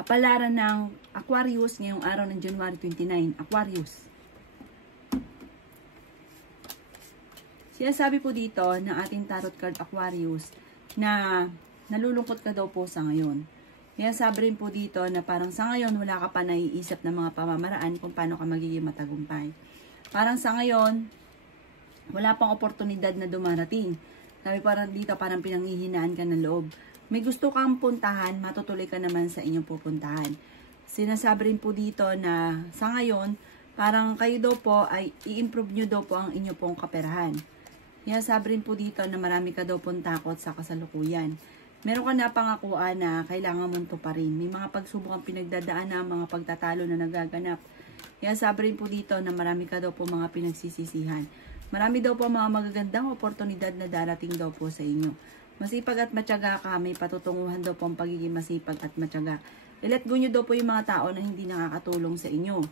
Kapalaran ng Aquarius ngayong araw ng January 29. Aquarius. Sinasabi po dito ng ating tarot card Aquarius na nalulungkot ka daw po sa ngayon. Kaya sabi rin po dito na parang sa ngayon wala ka pa naiisip ng mga pamamaraan kung paano ka magiging matagumpay. Parang sa ngayon, wala pang oportunidad na dumarating. Sabi parang dito parang pinanghihinaan ka ng loob. May gusto kang puntahan, matutuloy ka naman sa inyong pupuntahan. Sinasabi rin po dito na sa ngayon, parang kayo daw po ay i-improve nyo daw po ang inyong pong kaperahan. Kaya sabi rin po dito na marami ka daw pong takot sa kasalukuyan. Meron ka na pangakuan na kailangan mo pa rin. May mga pagsubok ang pinagdadaan na mga pagtatalo na nagaganap. Kaya sabi rin po dito na marami ka daw po mga pinagsisisihan. Marami daw po mga magagandang oportunidad na darating daw po sa inyo. Masipag at matyaga ka, may patutunguhan daw po ang pagiging masipag at matyaga. I-let go nyo daw po yung mga tao na hindi nakakatulong sa inyo.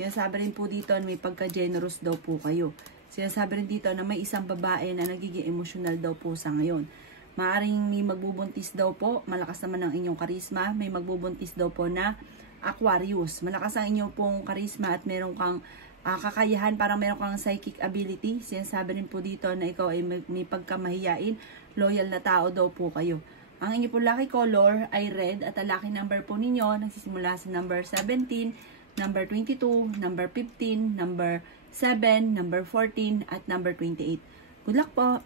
Kaya sabi rin po dito na may pagka-generous daw po kayo. Sinasabi rin dito na may isang babae na nagiging emosyonal daw po sa ngayon. Maaring may magbubuntis daw po, malakas naman ang inyong karisma. May magbubuntis daw po na Aquarius. Malakas ang inyong pong karisma at meron kang kakayahan, parang meron kang psychic ability. Sinasabi rin po dito na ikaw ay may pagkamahiyain, loyal na tao daw po kayo. Ang inyong pong lucky color ay red at ang lucky number po ninyo nagsisimula sa number 17, number 22, number 15, number 7, number 14 at number 28. Good luck po!